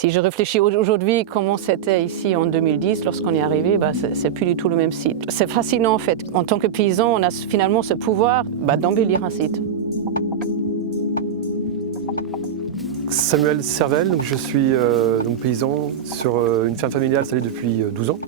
Si je réfléchis aujourd'hui comment c'était ici en 2010, lorsqu'on est arrivé, c'est plus du tout le même site. C'est fascinant en fait. En tant que paysan, on a finalement ce pouvoir d'embellir un site. Samuel Servel, je suis paysan sur une ferme familiale installée depuis 12 ans.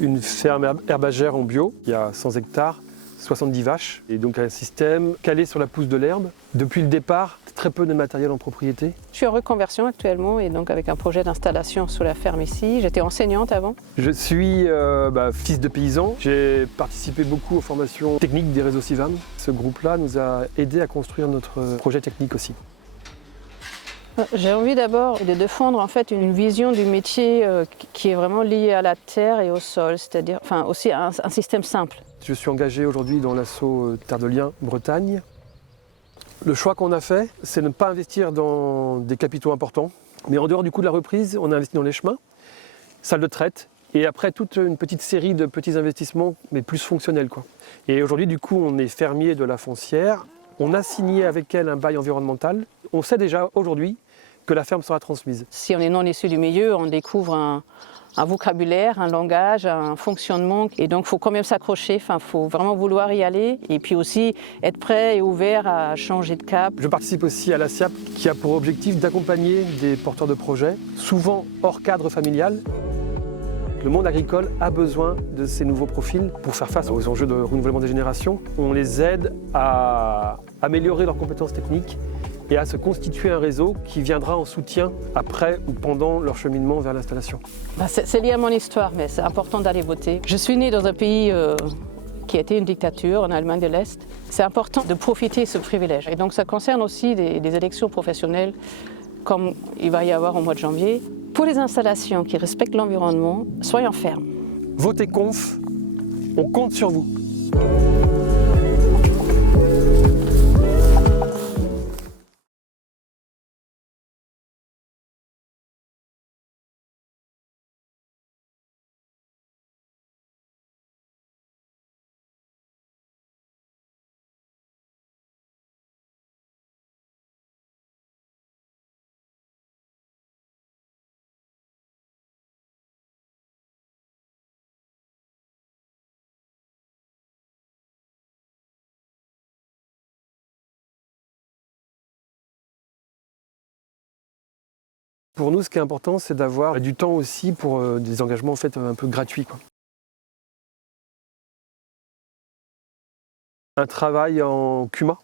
Une ferme herbagère en bio, il y a 100 hectares, 70 vaches, et donc un système calé sur la pousse de l'herbe. Depuis le départ, très peu de matériel en propriété. Je suis en reconversion actuellement et donc avec un projet d'installation sous la ferme ici. J'étais enseignante avant. Je suis fils de paysan. J'ai participé beaucoup aux formations techniques des réseaux CIVAM. Ce groupe-là nous a aidés à construire notre projet technique aussi. J'ai envie d'abord de défendre en fait une vision du métier qui est vraiment liée à la terre et au sol, c'est-à-dire aussi un système simple. Je suis engagé aujourd'hui dans l'asso Terre de Liens Bretagne. Le choix qu'on a fait, c'est de ne pas investir dans des capitaux importants, mais en dehors du coût de la reprise, on a investi dans les chemins, salle de traite, et après toute une petite série de petits investissements, mais plus fonctionnels, quoi. Et aujourd'hui, du coup, on est fermier de la foncière. On a signé avec elle un bail environnemental. On sait déjà aujourd'hui que la ferme sera transmise. Si on est non issu du milieu, on découvre un vocabulaire, un langage, un fonctionnement. Et donc, il faut quand même s'accrocher, il faut vraiment vouloir y aller. Et puis aussi être prêt et ouvert à changer de cap. Je participe aussi à la SIAP qui a pour objectif d'accompagner des porteurs de projets, souvent hors cadre familial. Le monde agricole a besoin de ces nouveaux profils pour faire face aux enjeux de renouvellement des générations. On les aide à améliorer leurs compétences techniques et à se constituer un réseau qui viendra en soutien après ou pendant leur cheminement vers l'installation. C'est lié à mon histoire, mais c'est important d'aller voter. Je suis née dans un pays qui a été une dictature, en Allemagne de l'Est. C'est important de profiter de ce privilège. Et donc ça concerne aussi des élections professionnelles, comme il va y avoir au mois de janvier. Pour les installations qui respectent l'environnement, soyons fermes. Votez conf, on compte sur vous. Pour nous, ce qui est important, c'est d'avoir du temps aussi pour des engagements en fait, un peu gratuits, quoi. Un travail en CUMA,